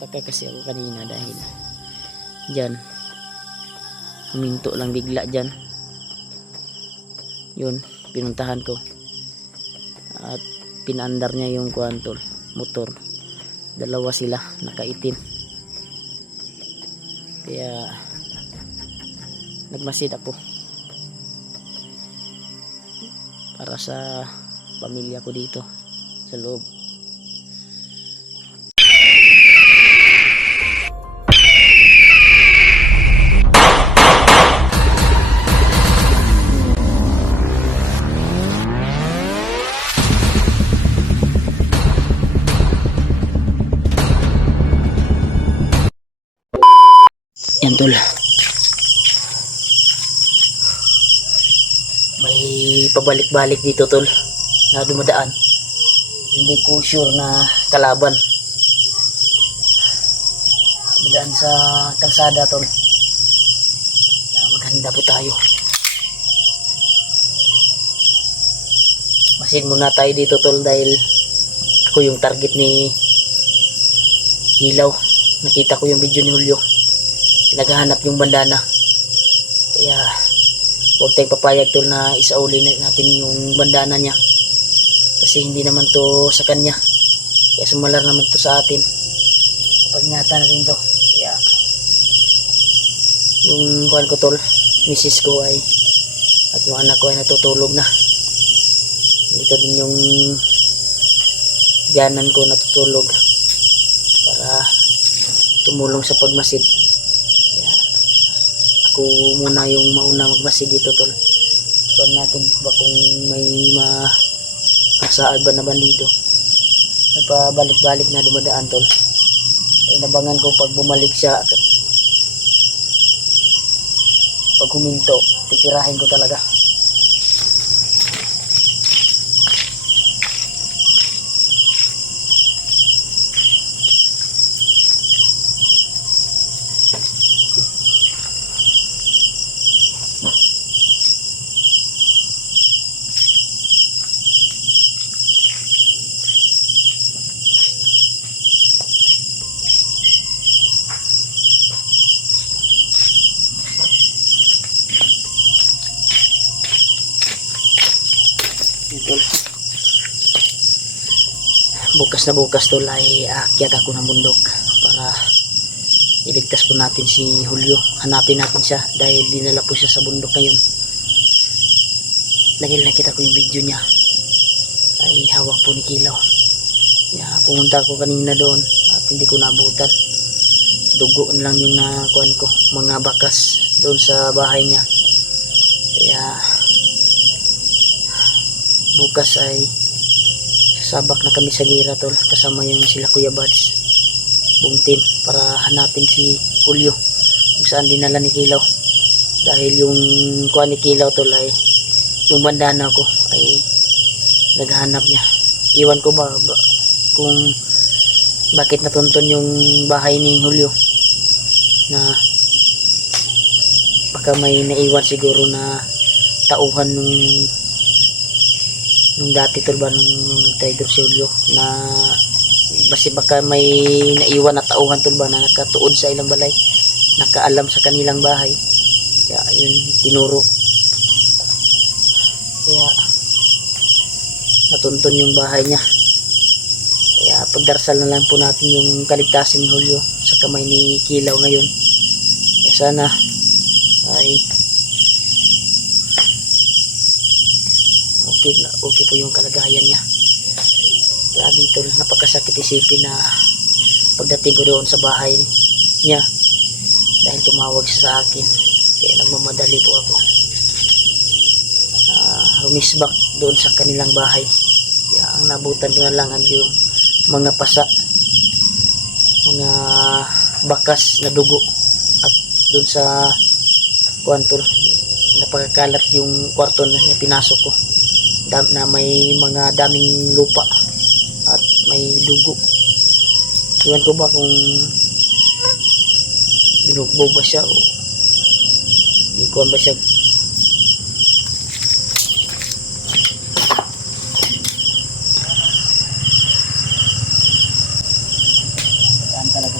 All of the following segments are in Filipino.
Nagtaka kasi ako kanina dahil dyan huminto lang bigla dyan. Yun, pinuntahan ko at pinaandar niya yung kuwantol motor. Dalawa sila nakaitim, kaya nagmasid ako para sa pamilya ko dito sa loob. Yan tol, may pabalik-balik dito tol na dumadaan. Hindi ko sure na kalaban. Dumadaan sa kalsada tol. Maghanda po tayo. Masin muna tayo dito tol dahil ako yung target ni Kilaw. Nakita ko yung video ni Julio, naghahanap yung bandana, kaya huwag tayong papayag tol na isauli natin yung bandana niya kasi hindi naman to sa kanya, kaya sumalar naman to sa atin. Pagnyata natin to, kaya yung kuhan ko tol, misis ko ay at yung anak ko ay natutulog na. Dito din yung biyanan ko natutulog para tumulong sa pagmasid. Ako muna yung mauna magmasid dito tol. Tuwan natin ba kung may masaag ba na bandido. Nagpabalik-balik na dumadaan tol. Ay nabangan ko pag bumalik siya, pag huminto titirahin ko talaga. Bukas tol ay aakyat ako ng bundok para iligtas po natin si Julio. Hanapin natin siya dahil dinala po siya sa bundok ngayon. Dahil nakita ko yung video niya ay hawak po ni Kilaw. Pumunta ako kanina doon at hindi ko naabutan. Dugo lang yung nakuhan ko, mga bakas doon sa bahay niya. Kaya bukas ay sabak na kami sa gira tol, kasama yung sila Kuya Bads, buong team, para hanapin si Julio kung saan dinala ni Kilaw. Dahil yung kuha ni Kilaw tol ay yung bandana ko ay naghahanap niya. Iwan ko ba kung bakit natunton yung bahay ni Julio, na baka may naiwan siguro na tauhan nung dati tol ba, nung nag-trader si Julio, na baka may naiwan na tauhan tol ba na nakatuod sa ilang balay, nakaalam sa kanilang bahay, kaya yun tinuro, kaya natuntun yung bahay niya. Kaya pagdarsal na lang po natin yung kaligtasan ni Julio sa kamay ni Kilaw ngayon. Kaya sana ay okay po yung kalagayan niya. Grabe tol, napakasakit isipin na pagdating ko doon sa bahay niya, dahil tumawag siya sa akin, kaya nagmamadali po ako rumisbak doon sa kanilang bahay. Kaya ang nabutan ko na lang ang yung mga pasa, mga bakas na dugo, at doon sa kuwantol napakakalat yung kwarto na pinasok ko, na may mga daming lupa at may dugo. Iwan ko ba kung binugbo ba siya o ikuan ba siya. Saan talaga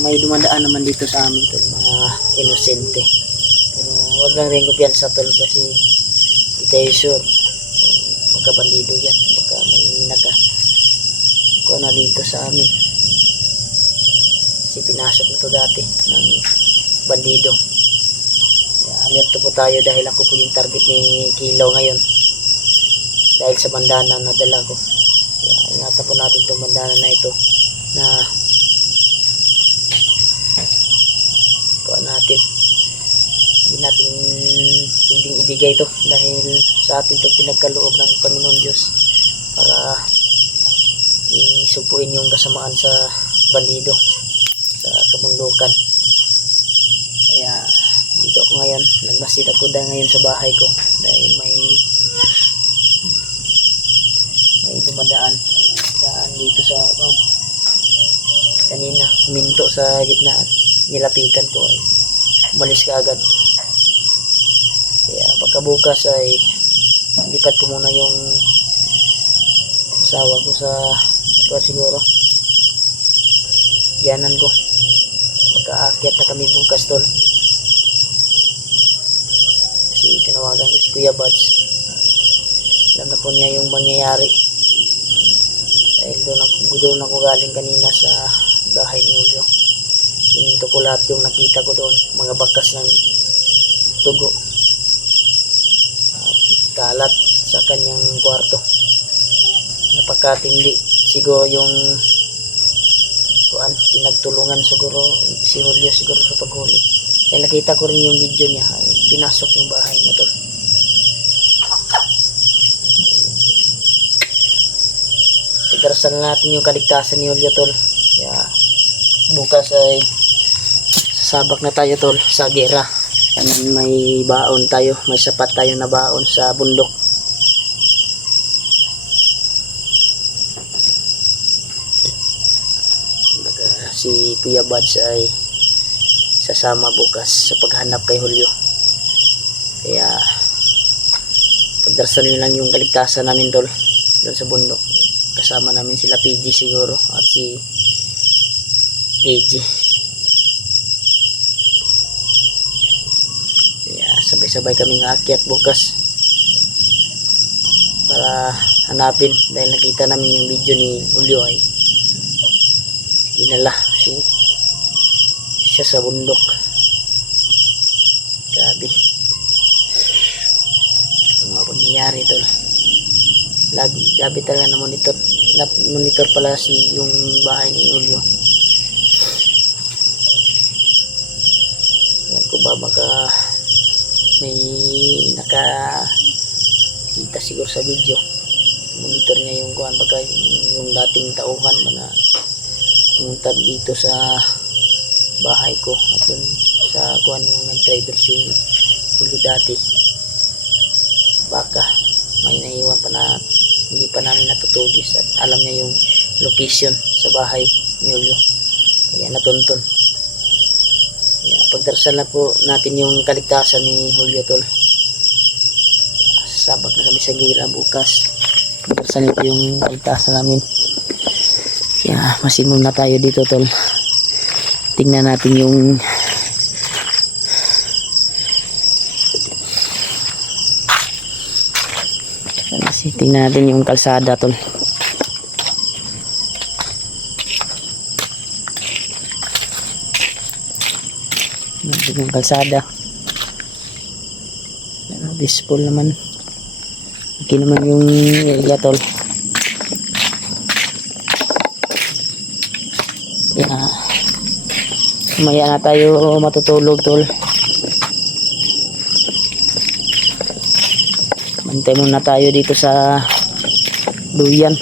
may dumadaan naman dito sa amin tol, mga inosente. Pero wag lang rin kumpiyansa tol, kasi hindi tayo sure kung magkabandido yan, baka may kuha na dito sa amin, kasi pinasok na to dati ng bandido. Kaya alerto po tayo, dahil ako po yung target ni Kilaw ngayon dahil sa bandana na dala ko. Kaya ingatan po natin itong bandana na ito na kuha natin. Hindi natin pwedeng ibigay ito, dahil sa atin ito pinagkaloob ng Panginoon Diyos para isugpuin yung kasamaan sa bandido sa kabundukan. Kaya dito ako ngayon, nagmasid ako dahil ngayon sa bahay ko, dahil may dumadaan dito sa kanina, huminto sa gitnaan, nilapitan ko, ay umalis ka agad. Kaya baka bukas ay lipat ko muna yung asawa ko sa siguro diyanan ko, magkaakyat na kami bukas tol, kasi tinawagan ko si Kuya Buds. Alam na po niya yung mangyayari, dahil doon ako galing kanina sa bahay ni Julio. Pininto ko lahat yung nakita ko doon, mga bakas ng dugo at kalat sa kanyang kwarto. Napakatindi siguro yung pinagtulungan siguro si Julio siguro sa paghuli. Kaya nakita ko rin yung video niya, ay pinasok yung bahay niya tol. Pagdarasan natin yung kaligtasan ni Julio tol. Kaya bukas ay sasabak na tayo tol sa gera. Kanan may baon tayo, may sapat tayo na baon sa bundok. Si Kuya Buds ay sasama bukas sa paghanap kay Julio. Kaya pagdarasal nyo lang yung kaligtasan namin tol doon sa bundok. Kasama namin sila PG siguro at si AG. Kaya sabay-sabay kaming aakyat bukas para hanapin, dahil nakita namin yung video ni Julio ay dinala siya sa bundok. Grabe ang mga pangyayari tol. Grabe talaga na monitor pala yung bahay ni Julio. Yan ko ba, baka may nakakita siguro sa video, monitor niya yung kuhan, baka yung dating tauhan ba na pumunta dito sa bahay ko at dun sa kuhan yung nag-trader si Julio dati. Baka may naiwan pa na hindi pa namin natutugis at alam niya yung location sa bahay ni Julio, kaya natuntun. Kaya pagdarasal na po natin yung kaligtasan ni Julio tol. Sabak na kami sa gira bukas, pagdarasal na po yung kaligtasan namin. Kaya masin muna tayo dito tol, tingnan natin yung tingnan natin yung kalsada tol. Natin yung kalsada, peaceful naman, okay naman yung area tol. Kaya maya na tayo matutulog tol. Bantay muna tayo dito sa duyan.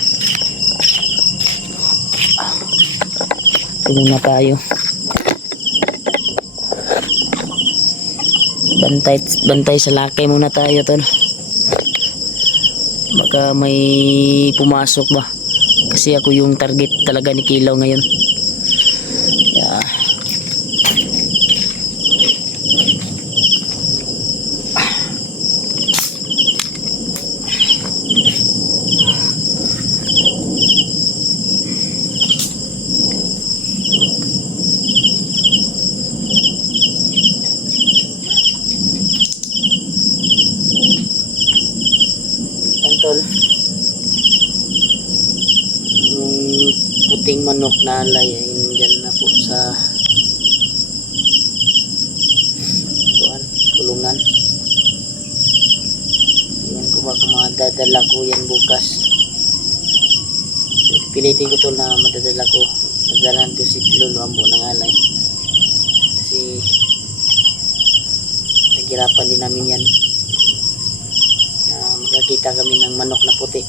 Tingnan na tayo. Bantay sa lakay muna tayo tol. Baka may pumasok ba. Kasi ako yung target talaga ni Kilaw ngayon. Yeah. tol, yung puting manok na alay ay nandyan na po sa kulungan. Iwan ko ba kung madadala ko yan bukas. Pilitin ko tol na madadala ko. Madadalan ko si Lolo Ambo ng alay. Kasi naghirapan din namin yan. Magkakita kami ng manok na puti.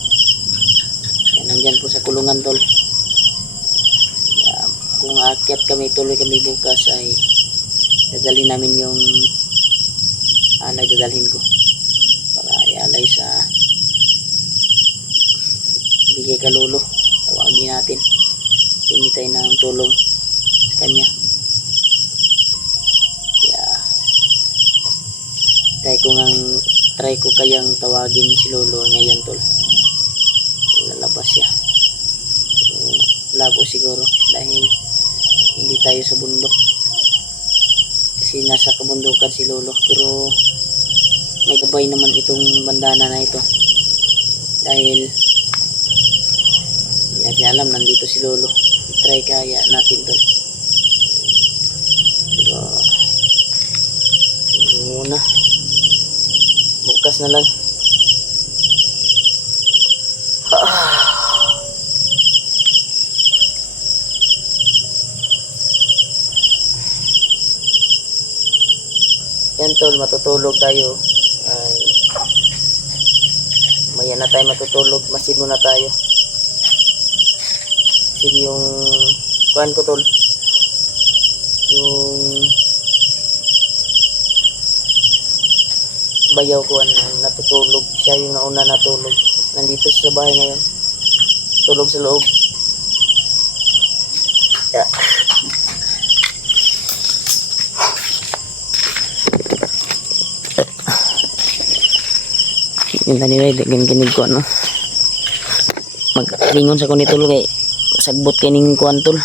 Yan, nandyan po sa kulungan tol. Kung aakyat kami, tuloy kami bukas ay dadalhin namin yung alay, dadalhin ko para ialay sa bigay ka lolo. Tawagin natin, tingin tayo ng tulong sa kanya. Kaya try ko kayang tawagin si lolo ngayon tol kung lalabas siya. Pero labo siguro dahil hindi tayo sa bundok, kasi nasa kabundukan si lolo. Pero may gabay naman itong bandana na ito dahil hindi natin alam nandito si lolo. I-try kaya natin to, pero muna bukas na lang. Yan tol, matutulog tayo. Ay, maya na tayo matutulog. Masid muna tayo. Sige, yung kuhan ko tol, yung bayaw ko natutulog. Siya yung nauna natulog. Nandito sa bahay ngayon, tulog sa loob. Yeah. Yung anyway, ginig ko maglingon sa kunit tol kay sagbot kining kuan tol.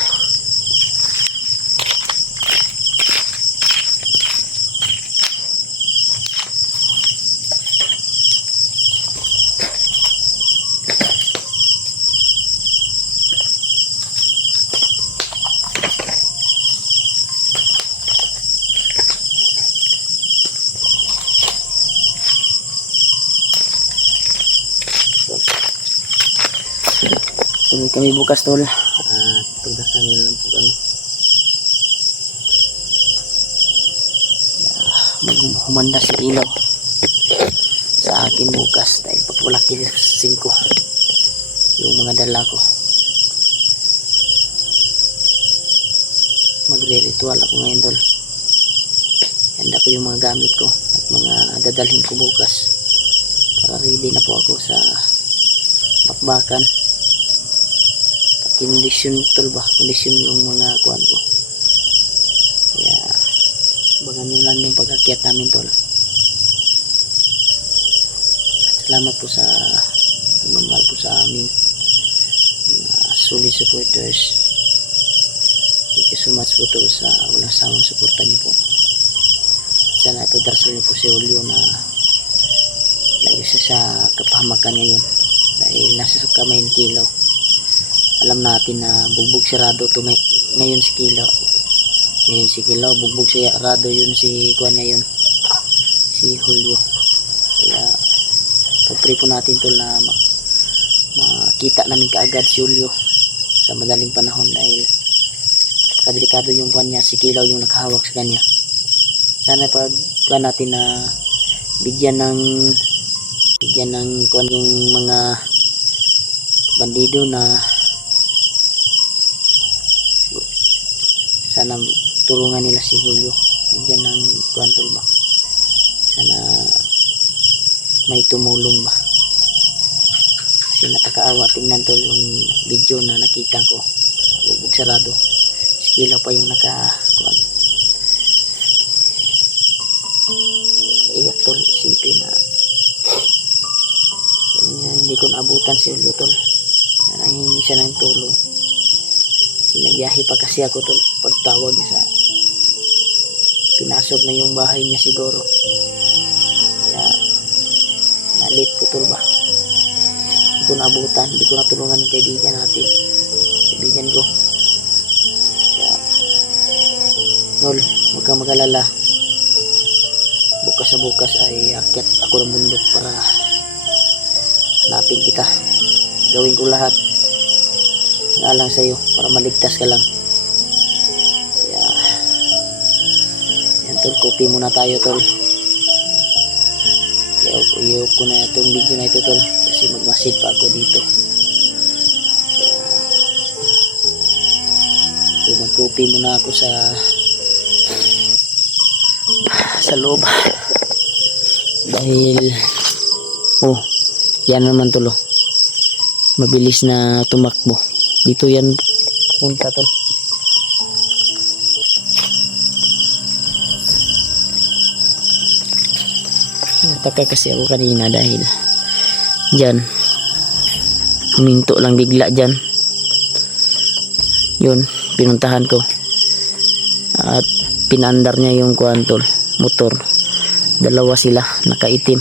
Tuloy kami bukas tol. Pagdasan nyo lang po kami. Humanda si ilaw sa akin bukas dahil pagpulaki 5 yung mga dala ko. Magre-ritual ako ngayon tol. Handa ko yung mga gamit ko at mga dadalhin ko bukas para ready na po ako sa bakbakan. Kondisyon tol ba, kondisyon yung mga kuan ko. Kaya abangan nyo lang yung pag-akyat namin tol. Salamat po sa pagmamahal po sa amin, solid supporters. Thank you so much po tol sa walang sawang suporta niyo po. Sana ipagdarasal niyo po si Julio na lagi siya sa kapahamakan ngayon dahil nasa kamay ni Kilaw. Alam natin na bugbog sarado to ngayon si Kilaw. Ngayon si Kilaw, bugbog sarado yun si Kuan ngayon, si Julio. Kaya pag-pray po natin tol na makita namin kaagad si Julio sa madaling panahon dahil kadelikado yung Kuan niya. Si Kilaw yung nakahawak sa kanya. Sana pag Kuan natin na bigyan ng Kuan yung mga bandido na sana tulungan nila si Julio, bigyan ng kuan tol ba, sana may tumulong ba, kasi nakakaawa tingnan tol yung video na nakita ko, bubog sarado, si Kilaw pa yung naka kuan. Iyak tol, isipin na hindi ko naabutan si Julio tol, nangingi siya ng tulong. Nagbiyahe pa kasi ako tol, pagtawag niya sa pinasok na yung bahay niya siguro, kaya nalit ko tol ba. ko naabutan, hindi ko natulungan yung kaibigan natin, kaibigan ko. Kaya Tol, huwag kang mag-alala, bukas sa bukas ay akyat ako ng bundok para hanapin kita. Gawin ko lahat ng alang sa'yo para maligtas ka lang. Kaya yan tol, copy muna tayo tol. Kaya uyok ko na itong video na ito tol, kasi magmasid pa ako dito. Kaya kung mag-copy muna ako sa loob, dahil yan naman tol, mabilis na tumakbo dito, yan punta tol. Nataka kasi ako kanina dahil dyan huminto lang bigla dyan. Yun, pinuntahan ko at pinandar niya yung kuwan tol, motor. Dalawa sila, nakaitim.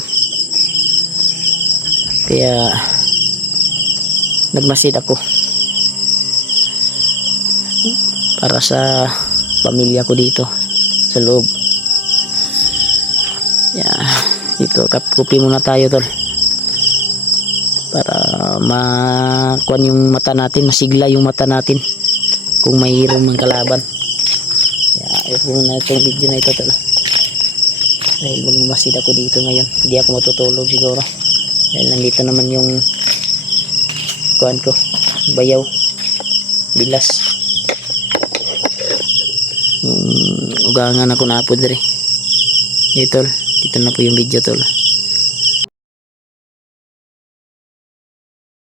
Kaya nagmasid ako para sa pamilya ko dito sa loob. Dito, copy muna tayo tol, para makuan yung mata natin, masigla yung mata natin kung mayroon ng kalaban. Ayun muna itong video na ito tol, dahil magmamasid ako dito ngayon. Hindi ako matutulog siguro dahil nandito naman yung kuan ko, bayaw, bilas, ugangan ako na po diri. Tol, dito na po yung video tol.